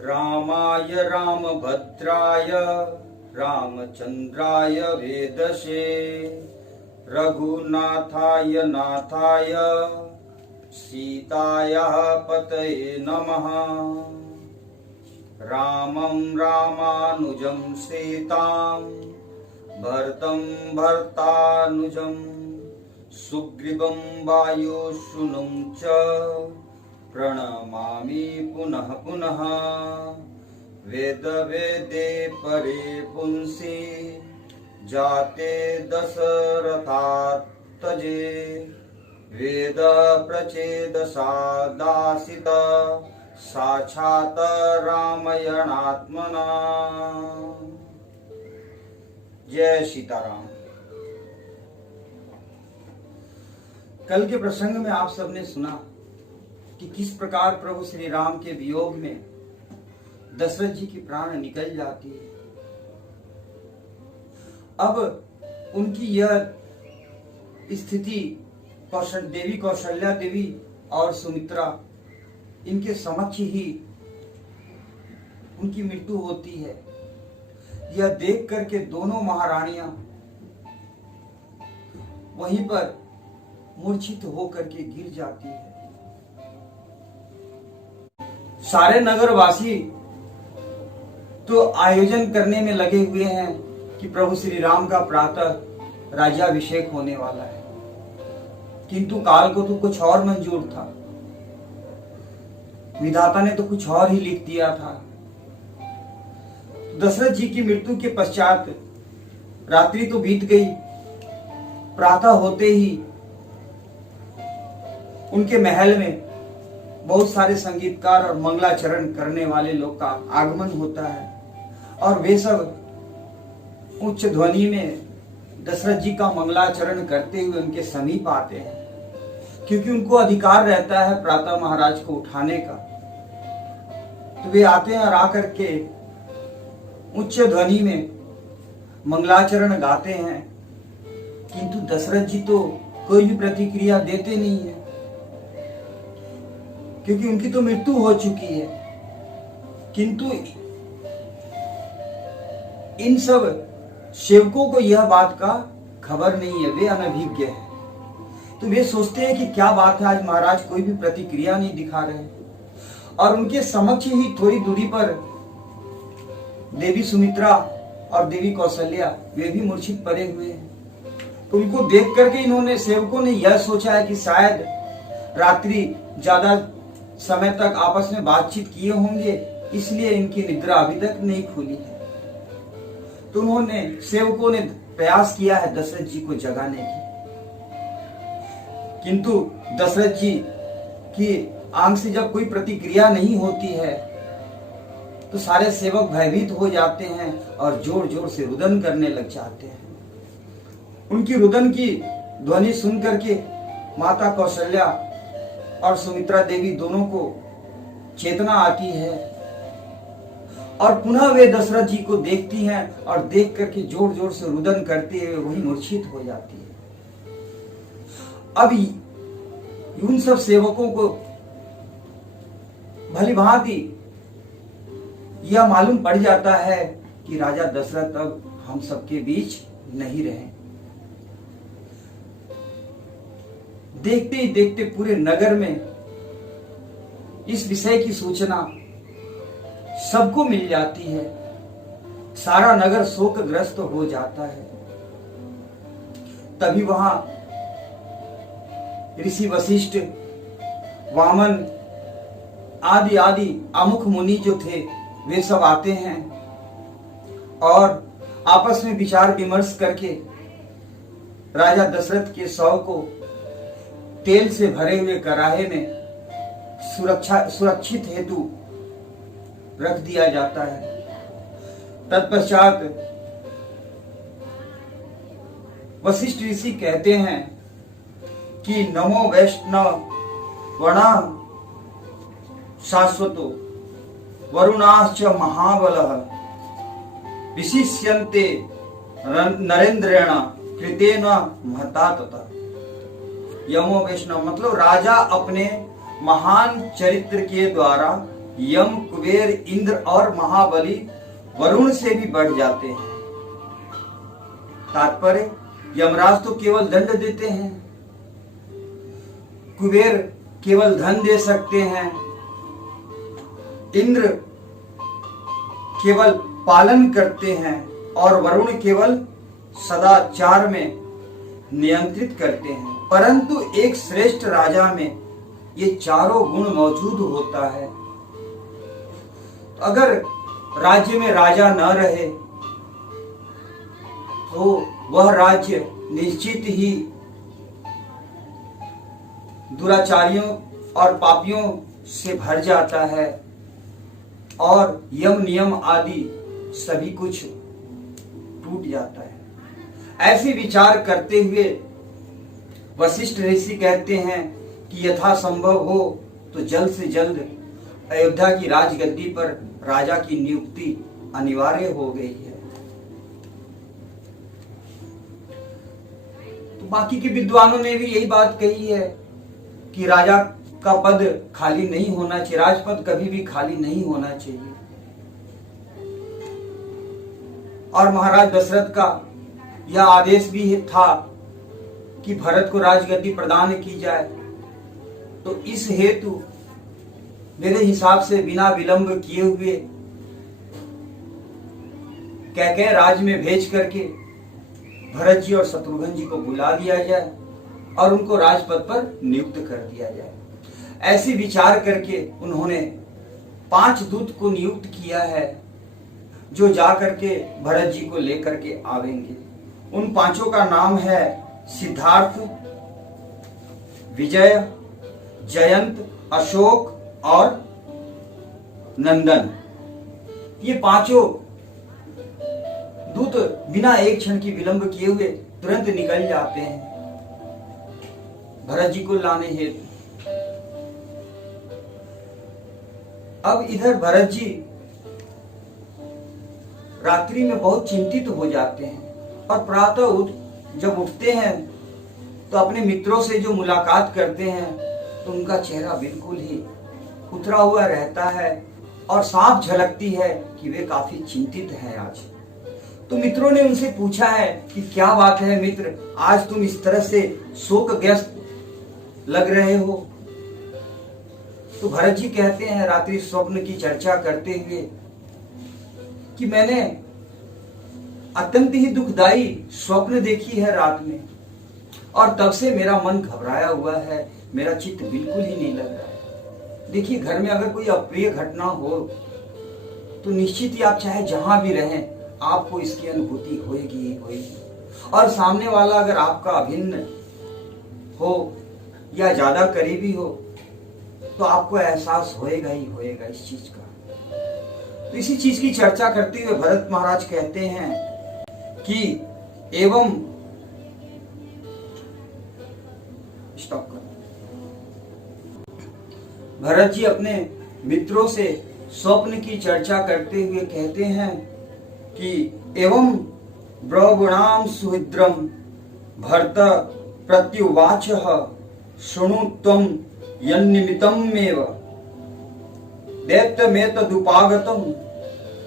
रामाय रामभद्राय रामचंद्राय वेदसे रघुनाथाय नाथाय सीतायाः पतये नमः। रामं रामानुजं सीतां भरतं भर्तानुजं सुग्रीवं वायुसूनुं च प्रणमामि पुनः पुनः। वेद वेदे परे पुंसि जाते दशरथात्तजे वेद प्रचेदसादासित साक्षात् रामायणात्मना। जय सीताराम। कल के प्रसंग में आप सबने सुना कि किस प्रकार प्रभु श्री राम के वियोग में दशरथ जी की प्राण निकल जाती है। अब उनकी यह स्थिति देवी कौशल्या देवी और सुमित्रा इनके समक्ष ही उनकी मृत्यु होती है। यह देख करके दोनों महारानियां वहीं पर मूर्छित होकर के गिर जाती है। सारे नगरवासी तो आयोजन करने में लगे हुए हैं कि प्रभु श्री राम का प्रातः राज्याभिषेक होने वाला है, किंतु काल को तो कुछ और मंजूर था। विधाता ने तो कुछ और ही लिख दिया था। दशरथ जी की मृत्यु के पश्चात रात्रि तो बीत गई। प्रातः होते ही उनके महल में बहुत सारे संगीतकार और मंगलाचरण करने वाले लोग का आगमन होता है और वे सब उच्च ध्वनि में दशरथ जी का मंगलाचरण करते हुए उनके समीप आते हैं, क्योंकि उनको अधिकार रहता है प्रातः महाराज को उठाने का। तो वे आते हैं और आकर के उच्च ध्वनि में मंगलाचरण गाते हैं, किंतु दशरथ जी तो कोई भी प्रतिक्रिया देते नहीं है, क्योंकि उनकी तो मृत्यु हो चुकी है। किंतु इन सब सेवकों को यह बात का खबर नहीं है, वे अनभिज्ञ हैं। तो वे सोचते हैं कि क्या बात है, आज महाराज कोई भी प्रतिक्रिया नहीं दिखा रहे। और उनके समक्ष ही थोड़ी दूरी पर देवी सुमित्रा और देवी कौशल्या वे भी मूर्छित पड़े हुए हैं। तो उनको देख करके इन्होंने सेवकों ने यह सोचा है कि शायद रात्रि ज्यादा समय तक आपस में बातचीत किए होंगे, इसलिए इनकी निद्रा अभी तक नहीं खुली है। तो उन्होंने सेवकों ने प्रयास किया है दशरथ जी को जगाने की, किंतु दशरथ जी की आंख से जब कोई प्रतिक्रिया नहीं होती है तो सारे सेवक भयभीत हो जाते हैं और जोर जोर से रुदन करने लग जाते हैं। उनकी रुदन की ध्वनि सुन करके माता कौशल्या और सुमित्रा देवी दोनों को चेतना आती है और पुनः वे दशरथ जी को देखती हैं और देख करके जोर जोर से रुदन करते हुए वही मूर्छित हो जाती है। अब उन सब सेवकों को भली भांति यह मालूम पड़ जाता है कि राजा दशरथ अब हम सबके बीच नहीं रहे। देखते ही देखते पूरे नगर में इस विषय की सूचना सबको मिल जाती है। सारा नगर शोकग्रस्त हो जाता है। तभी वहां ऋषि वशिष्ठ, वामन आदि आदि अमुख मुनि जो थे वे सब आते हैं और आपस में विचार विमर्श करके राजा दशरथ के शव को तेल से भरे हुए कराहे में सुरक्षित हेतु रख दिया जाता है। तत्पश्चात वशिष्ठ ऋषि कहते हैं कि नमो वैष्णव वणा शाश्वतो वरुणाश्च महाबलः विशिष्यन्ते नरेंद्रेण कृतेन महता तथा। यमो वैष्णव मतलब राजा अपने महान चरित्र के द्वारा यम, कुबेर, इंद्र और महाबली वरुण से भी बढ़ जाते हैं। तात्पर्य, यमराज तो केवल दंड देते हैं, कुबेर केवल धन दे सकते हैं, इंद्र केवल पालन करते हैं और वरुण केवल सदाचार में नियंत्रित करते हैं। परंतु एक श्रेष्ठ राजा में ये चारों गुण मौजूद होता है। तो अगर राज्य में राजा न रहे तो वह राज्य निश्चित ही दुराचारियों और पापियों से भर जाता है और यम नियम आदि सभी कुछ टूट जाता है। ऐसे विचार करते हुए वशिष्ठ ऋषि कहते हैं कि यथासंभव हो तो जल्द से जल्द अयोध्या की राजगद्दी पर राजा की नियुक्ति अनिवार्य हो गई है। तो बाकी के विद्वानों ने भी यही बात कही है कि राजा का पद खाली नहीं होना चाहिए, राजपद कभी भी खाली नहीं होना चाहिए। और महाराज दशरथ का यह आदेश भी था कि भरत को राजगद्दी प्रदान की जाए। तो इस हेतु मेरे हिसाब से बिना विलंब किए हुए कैकेय राज में भेज करके भरत जी और शत्रुघ्न जी को बुला दिया जाए और उनको राजपद पर नियुक्त कर दिया जाए। ऐसे विचार करके उन्होंने 5 दूत को नियुक्त किया है जो जाकर के भरत जी को लेकर के आवेंगे। उन 5 का नाम है सिद्धार्थ, विजय, जयंत, अशोक और नंदन। ये 5 दूत बिना एक क्षण की विलंब किए हुए तुरंत निकल जाते हैं भरत जी को लाने हेतु। अब इधर भरत जी रात्रि में बहुत चिंतित हो जाते हैं और प्रातः जब उठते हैं तो अपने मित्रों से जो मुलाकात करते हैं तो उनका चेहरा बिल्कुल ही उतरा हुआ रहता है और साफ झलकती है कि वे काफी चिंतित हैं आज। तो मित्रों ने उनसे पूछा है कि क्या बात है मित्र, आज तुम इस तरह से शोकग्रस्त लग रहे हो। तो भरत जी कहते हैं रात्रि स्वप्न की चर्चा करते हुए कि मैंने अत्यंत ही दुखदाई स्वप्न देखी है रात में और तब से मेरा मन घबराया हुआ है, मेरा चित्त बिल्कुल ही नहीं लग रहा है। देखिए, घर में अगर कोई अप्रिय घटना हो तो निश्चित ही आप चाहे जहां भी रहें आपको इसकी अनुभूति होगी ही होगी। और सामने वाला अगर आपका अभिन्न हो या ज्यादा करीबी हो तो आपको एहसास होएगा ही होएगा इस चीज का। तो इसी चीज की चर्चा करते हुए भरत महाराज कहते हैं कि एवं स्टॉप कर। भरत जी अपने मित्रों से स्वप्न की चर्चा करते हुए कहते हैं कि एवं ब्रवणाम सुहृद्रम भरत प्रत्युवाच शृणु त्वं यन्निमितमेव दैत्यमेतदुपागतम्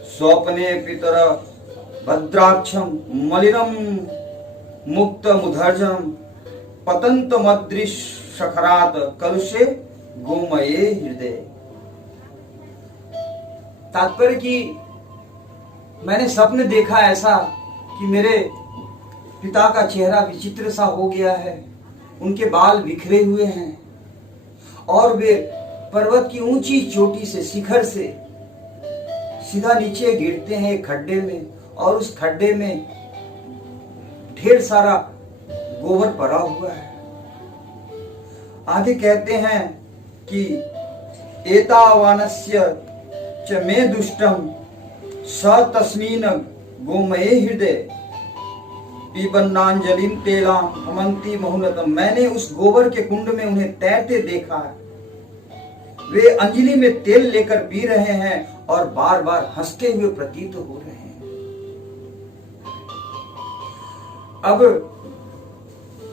स्वप्ने पितर भद्राक्षं मलिनं मुक्तमुदर्जनं पतन्तमदृशखरात् कलुषे गोमये हृदय। तात्पर्य कि मैंने स्वप्न देखा ऐसा कि मेरे पिता का चेहरा विचित्र सा हो गया है, उनके बाल बिखरे हुए हैं और वे पर्वत की ऊंची चोटी से, शिखर से सीधा नीचे गिरते हैं एक खड्डे में और उस खड्डे में ढेर सारा गोबर पड़ा हुआ है। आगे कहते हैं कि एतावानस्य च मे दुष्टम स तस्मीन गोमये हृदय पिबन्नांजलिन तेलाम हमंती महुनतम। मैंने उस गोबर के कुंड में उन्हें तैरते देखा है, वे अंजलि में तेल लेकर पी रहे हैं और बार बार हंसते हुए प्रतीत हो रहे हैं।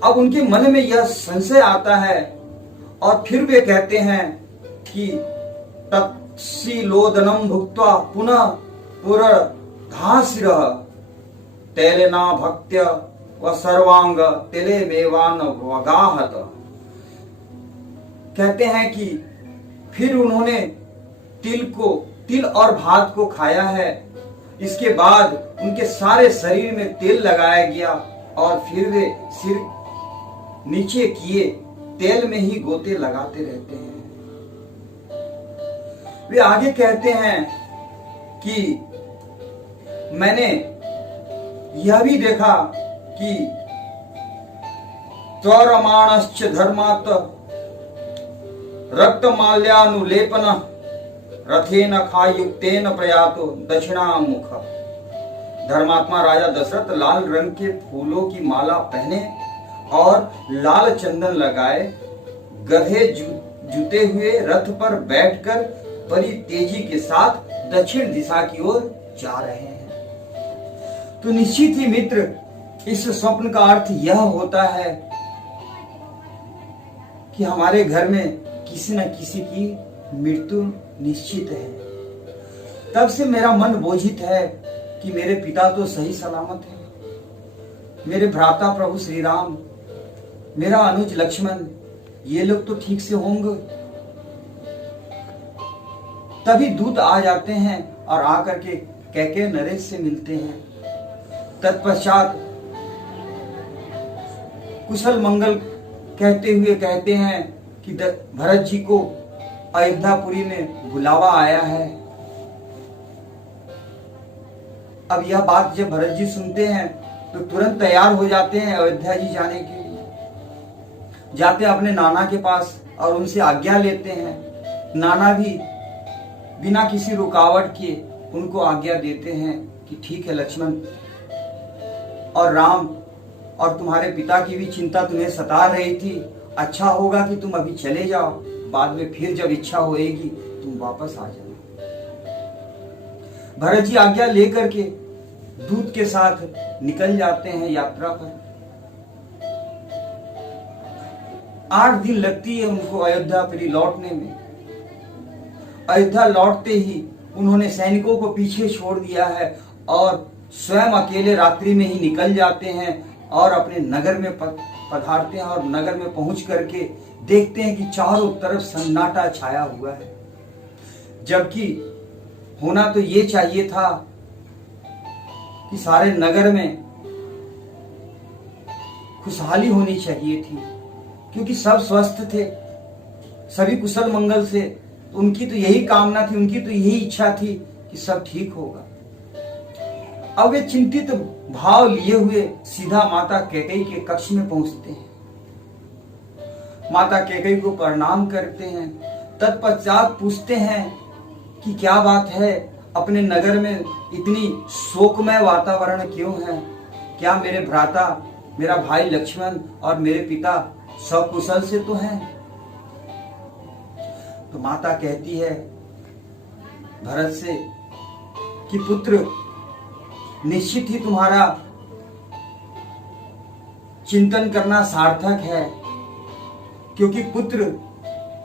अब उनके मन में यह संशय आता है और फिर वे कहते हैं कि शीलोदनम भुक्त्वा पुनः पुरधासिरः तैलेना भक्त्य व सर्वांग तिले मेवान वगाहत। कहते हैं कि फिर उन्होंने तिल और भात को खाया है। इसके बाद उनके सारे शरीर में तेल लगाया गया और फिर वे सिर नीचे किए तेल में ही गोते लगाते रहते हैं। वे आगे कहते हैं कि मैंने यह भी देखा कि त्वरमाणश्च धर्मात् रक्तमाल्यानुलेपन रथेन खायुक्तेन प्रयातो दक्षिणामुख। धर्मात्मा राजा दशरथ लाल रंग के फूलों की माला पहने और लाल चंदन लगाए गधे जुते हुए रथ पर बैठकर बड़ी तेजी के साथ दक्षिण दिशा की ओर जा रहे हैं। तो निश्चित ही मित्र, इस स्वप्न का अर्थ यह होता है कि हमारे घर में किसी न किसी की मृत्यु निश्चित है। तब से मेरा मन बोझित है कि मेरे पिता तो सही सलामत है, मेरे भ्राता प्रभु श्री राम, मेरा अनुज लक्ष्मण, ये लोग तो ठीक से होंगे। तभी दूत आ जाते हैं और आकर के कैकेयी नरेश से मिलते हैं। तत्पश्चात कुशल मंगल कहते हुए कहते हैं कि भरत जी को अयोध्यापुरी में बुलावा आया है। अब यह बात जब भरत जी सुनते हैं तो तुरंत तैयार हो जाते हैं अयोध्या जी जाने के लिए। जाते अपने नाना के पास और उनसे आज्ञा लेते हैं। नाना भी बिना किसी रुकावट के उनको आज्ञा देते हैं कि ठीक है लक्ष्मण और राम, और तुम्हारे पिता की भी चिंता तुम्हें सता रही थी, अच्छा होगा कि तुम अभी चले जाओ, बाद में फिर जब इच्छा होएगी तुम वापस आ जाना। भरत जी आज्ञा लेकर के दूत के साथ निकल जाते हैं यात्रा पर। 8 दिन लगती है उनको अयोध्यापुरी लौटने में। अयोध्या लौटते ही उन्होंने सैनिकों को पीछे छोड़ दिया है और स्वयं अकेले रात्रि में ही निकल जाते हैं और अपने नगर में पधारते हैं और नगर में पहुंच करके देखते हैं कि चारों तरफ सन्नाटा छाया हुआ है। जबकि होना तो ये चाहिए था कि सारे नगर में खुशहाली होनी चाहिए थी, क्योंकि सब स्वस्थ थे, सभी कुशल मंगल से। तो उनकी तो यही कामना थी, उनकी तो यही इच्छा थी कि सब ठीक होगा। अब वे चिंतित भाव लिए हुए सीधा माता कैकेयी के कक्ष में पहुंचते हैं। माता कैकेयी को प्रणाम करते हैं। तत्पश्चात पूछते हैं कि क्या बात है, अपने नगर में इतनी शोकमय वातावरण क्यों है? क्या मेरे भ्राता, मेरा भाई लक्ष्मण और मेरे पिता सकुशल से तो हैं? तो माता कहती है भरत से कि पुत्र, निश्चित ही तुम्हारा चिंतन करना सार्थक है, क्योंकि पुत्र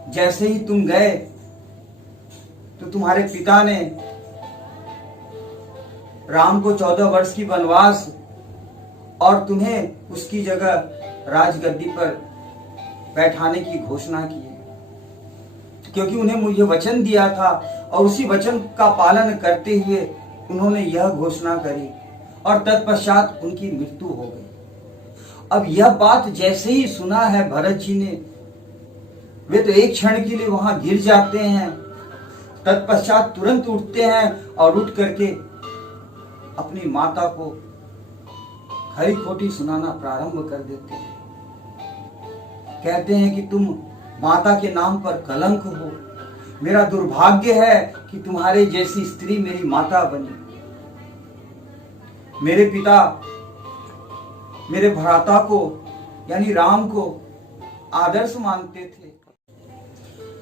जैसे ही तुम गए तो तुम्हारे पिता ने राम को 14 वर्ष की वनवास और तुम्हें उसकी जगह राजगद्दी पर बैठाने की घोषणा की है, क्योंकि उन्हें मुझे वचन दिया था और उसी वचन का पालन करते हुए उन्होंने यह घोषणा करी और तत्पश्चात उनकी मृत्यु हो गई। अब यह बात जैसे ही सुना है भरत जी ने, वे तो एक क्षण के लिए वहां गिर जाते हैं। तत्पश्चात तुरंत उठते हैं और उठ करके अपनी माता को खरी खोटी सुनाना प्रारंभ कर देते हैं। कहते हैं कि तुम माता के नाम पर कलंक हो, मेरा दुर्भाग्य है कि तुम्हारे जैसी स्त्री मेरी माता बनी। मेरे पिता मेरे भ्राता को यानी राम को आदर्श मानते थे,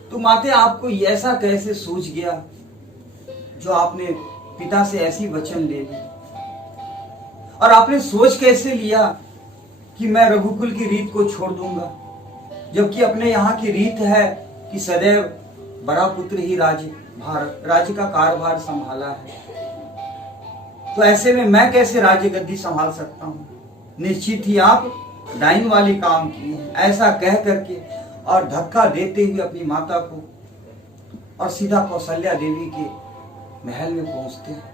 तो माते आपको ऐसा कैसे सूझ गया जो आपने पिता से ऐसी वचन ले ली? और आपने सोच कैसे लिया कि मैं रघुकुल की रीत को छोड़ दूंगा, जबकि अपने यहाँ की रीत है कि सदैव बड़ा पुत्र ही राजे। राज्य का कार्यभार संभाला है, तो ऐसे में मैं कैसे राज्य गद्दी संभाल सकता हूँ? निश्चित ही आप डाइन वाली काम किए हैं। ऐसा कह करके और धक्का देते हुए अपनी माता को और सीधा कौशल्या देवी के महल में पहुंचते हैं।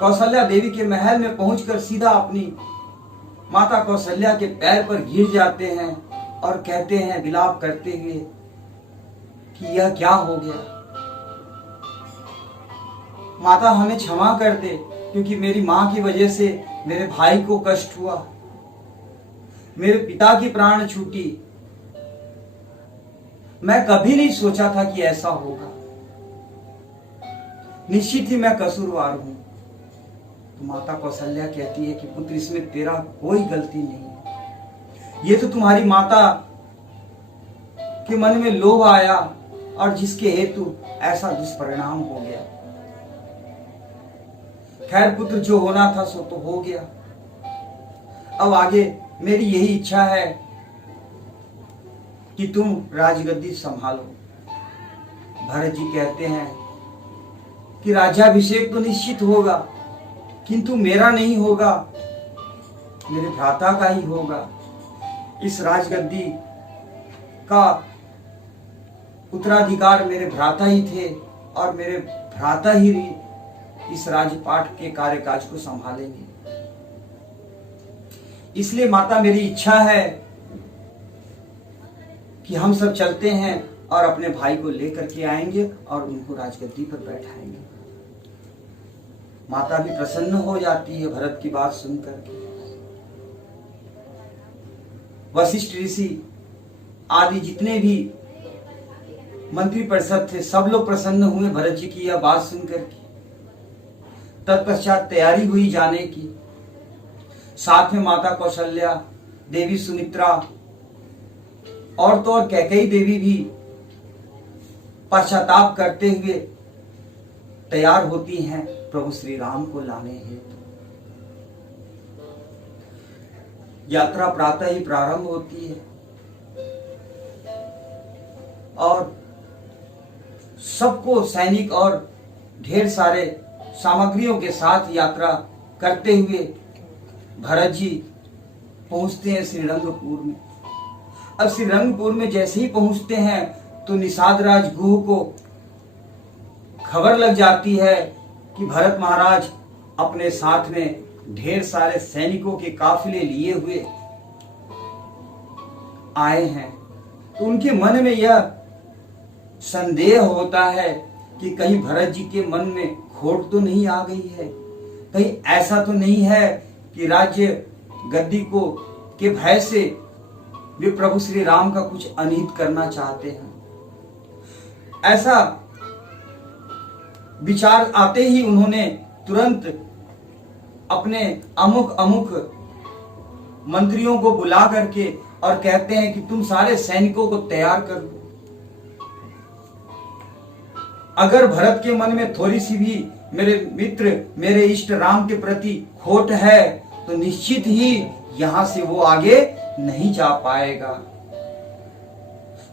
कौशल्या देवी के महल में पहुंचकर सीधा अपनी माता कौशल्या के पैर पर गिर जाते हैं और कहते हैं विलाप करते हुए कि यह क्या हो गया, माता हमें क्षमा कर दे, क्योंकि मेरी मां की वजह से मेरे भाई को कष्ट हुआ, मेरे पिता की प्राण छूटी। मैं कभी नहीं सोचा था कि ऐसा होगा। निश्चित ही मैं कसूरवार हूं। तो माता कौशल्या कहती है कि पुत्र, इसमें तेरा कोई गलती नहीं है। ये तो तुम्हारी माता के मन में लोभ आया और जिसके हेतु ऐसा दुष्परिणाम हो गया। खैर पुत्र, जो होना था सो तो हो गया। अब आगे मेरी यही इच्छा है कि तुम राजगद्दी संभालो। भरत जी कहते हैं कि राज्याभिषेक तो निश्चित होगा, किंतु मेरा नहीं होगा, मेरे भ्राता का ही होगा। इस राजगद्दी का उत्तराधिकार मेरे भ्राता ही थे और मेरे भ्राता ही इस राजपाट के कार्यकाज को संभालेंगे। इसलिए माता, मेरी इच्छा है कि हम सब चलते हैं और अपने भाई को लेकर के आएंगे और उनको राजगद्दी पर बैठाएंगे। माता भी प्रसन्न हो जाती है भरत की बात सुनकर के। वशिष्ठ ऋषि आदि जितने भी मंत्री परिषद थे, सब लोग प्रसन्न हुए भरत जी की यह बात सुनकर के। तत्पश्चात तैयारी हुई जाने की। साथ में माता कौशल्या, देवी सुमित्रा और तो और कैकेयी देवी भी पश्चाताप करते हुए तैयार होती हैं प्रभु श्री राम को लाने हेतु। यात्रा प्रातः ही प्रारंभ होती है और सबको सैनिक और ढेर सारे सामग्रियों के साथ यात्रा करते हुए भरत जी पहुंचते हैं श्रीरंगपुर में। अब श्रीरंगपुर में जैसे ही पहुंचते हैं तो निषाद राज गुह को खबर लग जाती है कि भरत महाराज अपने साथ में ढेर सारे सैनिकों के काफिले लिए हुए आए हैं। तो उनके मन में यह संदेह होता है कि कहीं भरत जी के मन में खोट तो नहीं आ गई है, कहीं ऐसा तो नहीं है कि राज्य गद्दी को के भय से वे प्रभु श्री राम का कुछ अनिहित करना चाहते हैं। ऐसा विचार आते ही उन्होंने तुरंत अपने अमुक अमुक मंत्रियों को बुला करके और कहते हैं कि तुम सारे सैनिकों को तैयार कर दो। अगर भरत के मन में थोड़ी सी भी मेरे मित्र, मेरे इष्ट राम के प्रति खोट है तो निश्चित ही यहां से वो आगे नहीं जा पाएगा।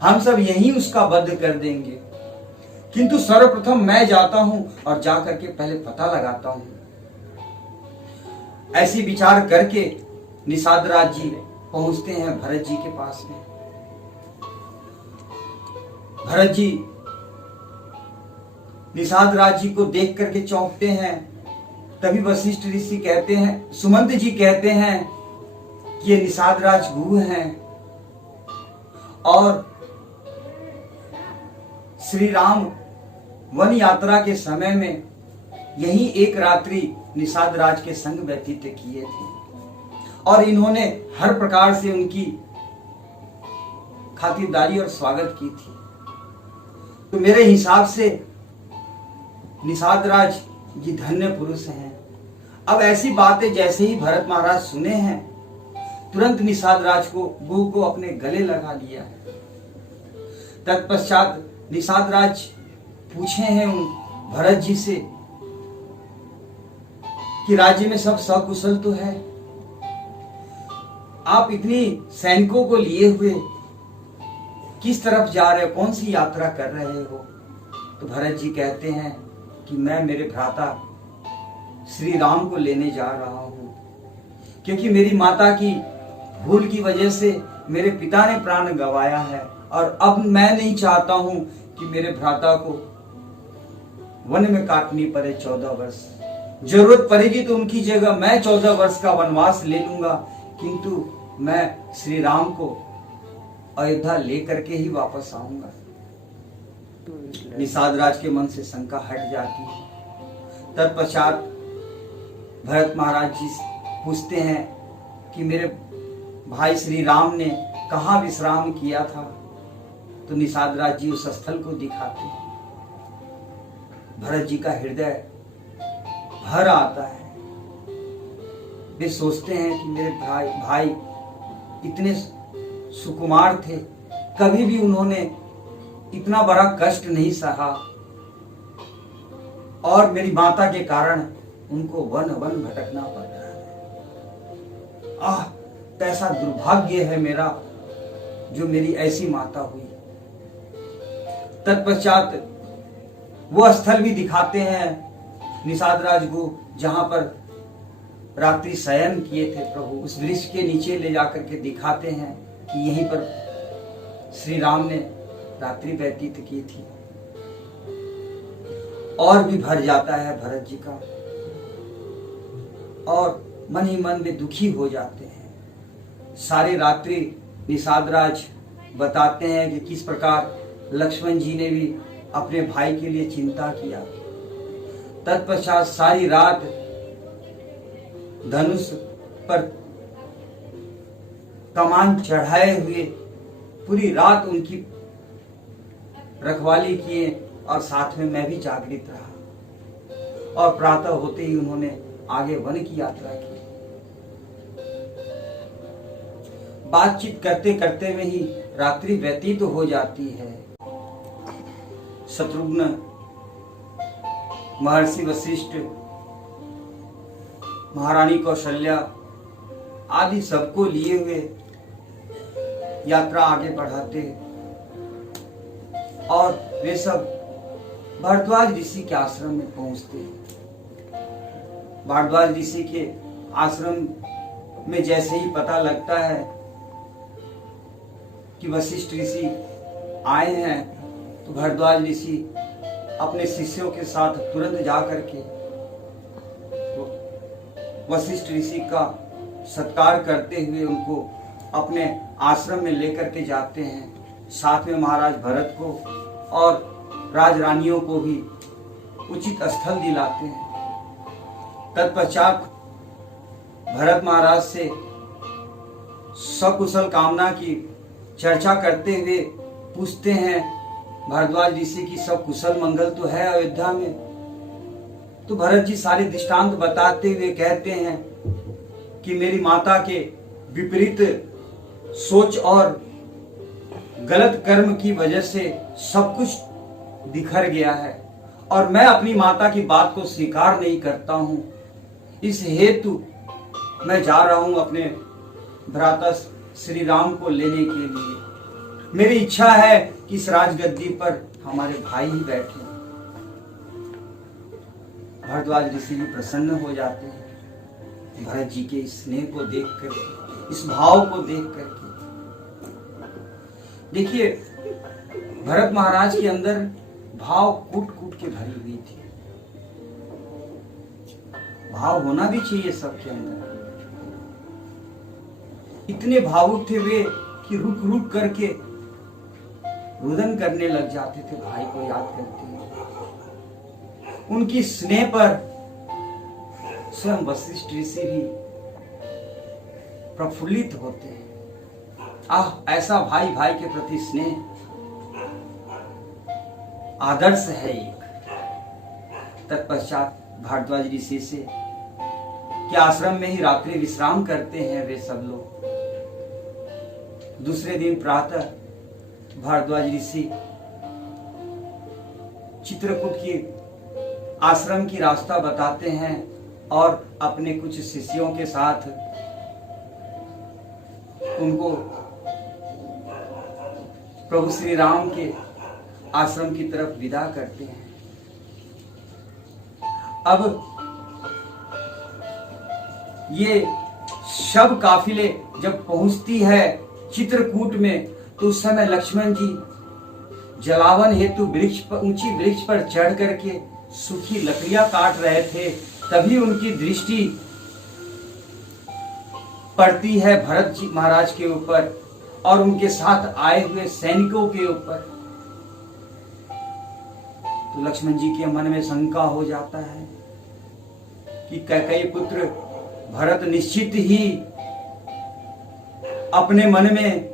हम सब यहीं उसका वध कर देंगे। किंतु सर्वप्रथम मैं जाता हूं और जाकर के पहले पता लगाता हूं। ऐसी विचार करके निषाद राज जी पहुंचते हैं भरत जी के पास में। भरत जी निषाद राज जी को देख करके चौंकते हैं। तभी वशिष्ठ ऋषि कहते हैं, सुमंत जी कहते हैं कि ये निषाद राज गुह हैं और श्री राम वन यात्रा के समय में यही एक रात्रि निषाद राज के संग व्यतीत किए थे और इन्होंने हर प्रकार से उनकी खातिरदारी और स्वागत की थी। तो मेरे हिसाब से निषाद राज ये धन्य पुरुष हैं। अब ऐसी बातें जैसे ही भरत महाराज सुने हैं, तुरंत निषाद राज को गुह को अपने गले लगा लिया है। तत्पश्चात निषाद राज पूछे हैं उन भरत जी से कि राज्य में सब सकुशल तो है, आप इतनी सैनिकों को लिए हुए किस तरफ जा रहे हो, कौन सी यात्रा कर रहे हो? तो भरत जी कहते हैं कि मैं मेरे भ्राता श्री राम को लेने जा रहा हूं, क्योंकि मेरी माता की भूल की वजह से मेरे पिता ने प्राण गंवाया है, और अब मैं नहीं चाहता हूं कि मेरे भ्राता को वन में काटनी पड़े 14 वर्ष। जरूरत पड़ेगी तो उनकी जगह मैं 14 वर्ष का वनवास ले लूंगा, किंतु मैं श्री राम को अयोध्या लेकर के ही वापस आऊंगा। निषाद राज के मन से शंका हट जाती है। तत्पश्चात भरत महाराज जी पूछते हैं कि मेरे भाई श्री राम ने कहाँ विश्राम किया था। तो निषाद राज जी उस स्थल को दिखाते हैं। भरत जी का हृदय भर आता है। वे सोचते हैं कि मेरे भाई इतने सुकुमार थे, कभी भी उन्होंने इतना बड़ा कष्ट नहीं सहा, और मेरी माता के कारण उनको वन वन भटकना पड़ रहा है। आह, कैसा दुर्भाग्य है मेरा जो मेरी ऐसी माता हुई। तत्पश्चात वो स्थल भी दिखाते हैं निषाद राज को जहां पर रात्रि शयन किए थे प्रभु। उस वृक्ष के नीचे ले जाकर के दिखाते हैं कि यहीं पर श्री राम ने रात्रि व्यतीत की थी। और भी भर जाता है भरत जी का, और मन ही मन में दुखी हो जाते हैं। सारी रात्रि निषाद राज बताते हैं कि किस प्रकार लक्ष्मण जी ने भी अपने भाई के लिए चिंता किया। तत्पश्चात सारी रात धनुष पर कमान चढ़ाए हुए पूरी रात उनकी रखवाली किए, और साथ में मैं भी जागृत रहा। और प्रातः होते ही उन्होंने आगे वन की यात्रा की। बातचीत करते करते में ही रात्रि व्यतीत हो जाती है। शत्रुघ्न, महर्षि वशिष्ठ, महारानी कौशल्या आदि सबको लिए हुए यात्रा आगे बढ़ाते, और वे सब भारद्वाज ऋषि के आश्रम में पहुंचते। भारद्वाज ऋषि के आश्रम में जैसे ही पता लगता है कि वशिष्ठ ऋषि आए हैं, तो भारद्वाज ऋषि अपने शिष्यों के साथ तुरंत जा करके वशिष्ठ ऋषि का सत्कार करते हुए उनको अपने आश्रम में लेकर के जाते हैं। साथ में महाराज भरत को और राजरानियों को भी उचित स्थल दिलाते हैं। तत्पश्चात भरत महाराज से सकुशल कामना की चर्चा करते हुए पूछते हैं भारद्वाज ऋषि की सब कुशल मंगल तो है अयोध्या में। तो भरत जी सारे दृष्टांत बताते हुए कहते हैं कि मेरी माता के विपरीत सोच और गलत कर्म की वजह से सब कुछ बिखर गया है, और मैं अपनी माता की बात को स्वीकार नहीं करता हूं। इस हेतु मैं जा रहा हूं अपने भ्राता श्री राम को लेने के लिए। मेरी इच्छा है कि इस राजगद्दी पर हमारे भाई ही बैठे। भारद्वाज ऋषि भी प्रसन्न हो जाते हैं भरत जी के इस स्नेह को देख कर, इस भाव को देख करके। देखिए, भरत महाराज के अंदर भाव कूट कूट के भरी हुई थी। भाव होना भी चाहिए सबके अंदर। इतने भावुक थे वे कि रुक रुक करके रुदन करने लग जाते थे भाई को याद करते हुए। उनकी स्नेह पर स्वयं वशिष्ठ ऋषि भी प्रफुल्लित होते हैं। आह, ऐसा भाई भाई के प्रति स्नेह आदर्श है एक। तत्पश्चात भारद्वाज ऋषि से के आश्रम में ही रात्रि विश्राम करते हैं वे सब लोग। दूसरे दिन प्रातः भारद्वाज ऋषि चित्रकूट की आश्रम की रास्ता बताते हैं और अपने कुछ शिष्यों के साथ उनको प्रभु श्री राम के आश्रम की तरफ विदा करते हैं। अब ये शव काफिले जब पहुंचती है चित्रकूट में, तो उस समय लक्ष्मण जी जलावन हेतु ऊंची वृक्ष पर चढ़ करके सूखी लकड़ियां काट रहे थे। तभी उनकी दृष्टि पड़ती है भरत जी महाराज के ऊपर और उनके साथ आए हुए सैनिकों के ऊपर। तो लक्ष्मण जी के मन में शंका हो जाता है कि कैकेयी पुत्र भरत निश्चित ही अपने मन में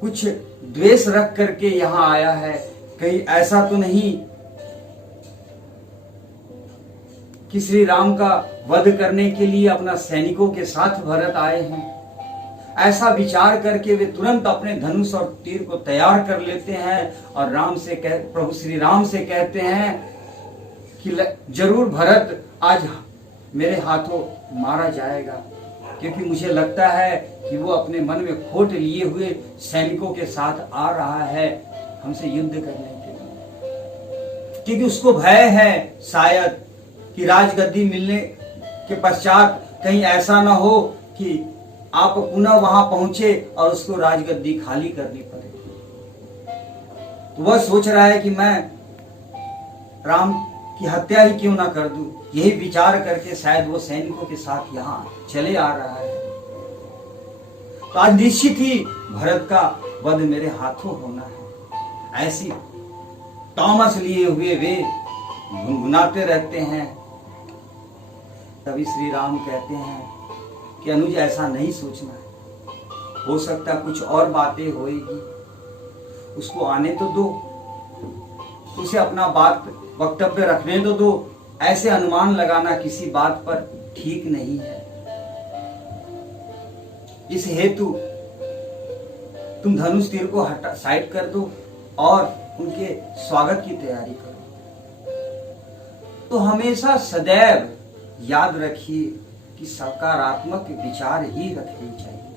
कुछ द्वेष रख करके यहां आया है। कहीं ऐसा तो नहीं कि श्री राम का वध करने के लिए अपना सैनिकों के साथ भरत आए हैं। ऐसा विचार करके वे तुरंत अपने धनुष और तीर को तैयार कर लेते हैं और प्रभु श्री राम से कहते हैं कि जरूर भरत आज मेरे हाथों मारा जाएगा, क्योंकि मुझे लगता है कि वो अपने मन में खोट लिए हुए सैनिकों के साथ आ रहा है हमसे युद्ध करने के लिए। क्योंकि उसको भय है शायद कि राजगद्दी मिलने के पश्चात कहीं ऐसा ना हो कि आप पुनः वहां पहुंचे और उसको राजगद्दी खाली करनी पड़े। तो वह सोच रहा है कि मैं राम की हत्या ही क्यों ना कर दूं। यही विचार करके शायद वो सैनिकों के साथ यहां चले आ रहा है। तो आज निश्चित ही भरत का वध मेरे हाथों होना है, ऐसी तामस लिए हुए वे गुनगुनाते रहते हैं। तभी श्री राम कहते हैं कि अनुज ऐसा नहीं सोचना है, हो सकता कुछ और बातें होएगी, उसको आने तो दो, उसे अपना बात वक्तव्य रखने तो दो। ऐसे अनुमान लगाना किसी बात पर ठीक नहीं है। इस हेतु तुम धनुष तीर को साइड कर दो और उनके स्वागत की तैयारी करो। तो हमेशा सदैव याद रखिए कि सकारात्मक विचार ही रखने चाहिए।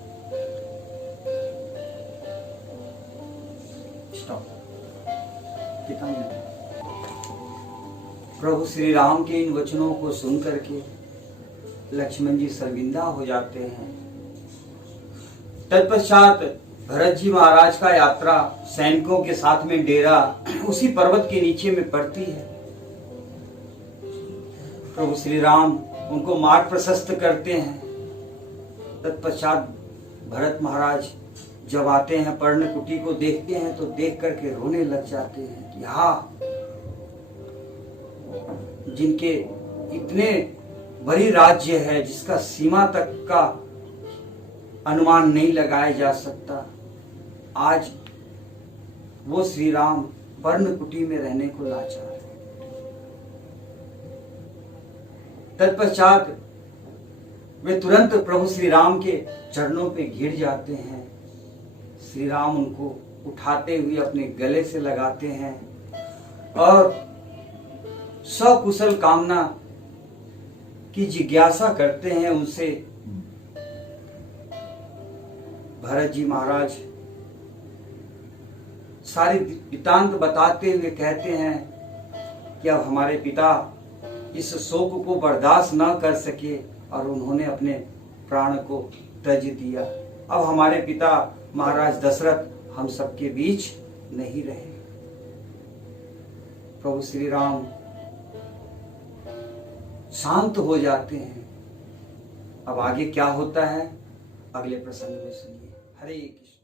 स्टॉप। प्रभु श्री राम के इन वचनों को सुन करके लक्ष्मण जी शर्मिंदा हो जाते हैं। तत्पश्चात भरत जी महाराज का यात्रा सैनिकों के साथ में डेरा उसी पर्वत के नीचे में पड़ती है। प्रभु श्री राम उनको मार्ग प्रशस्त करते हैं। तत्पश्चात भरत महाराज जब आते हैं पर्णकुटी को देखते हैं तो देख करके रोने लग जाते हैं कि हाँ, जिनके इतने बड़ी राज्य है जिसका सीमा तक का अनुमान नहीं लगाया जा सकता, आज वो श्री राम पर्णकुटी में रहने को लाचार है। तत्पश्चात वे तुरंत प्रभु श्री राम के चरणों पे गिर जाते हैं। श्री राम उनको उठाते हुए अपने गले से लगाते हैं और सकुशल कामना की जिज्ञासा करते हैं उनसे। भरत जी महाराज सारे वृत्तांत बताते हुए कहते हैं कि अब हमारे पिता इस शोक को बर्दाश्त न कर सके और उन्होंने अपने प्राण को त्यज दिया। अब हमारे पिता महाराज दशरथ हम सबके बीच नहीं रहे। प्रभु श्री राम शांत हो जाते हैं। अब आगे क्या होता है अगले प्रसंग में सुनिए। हरे कृष्ण।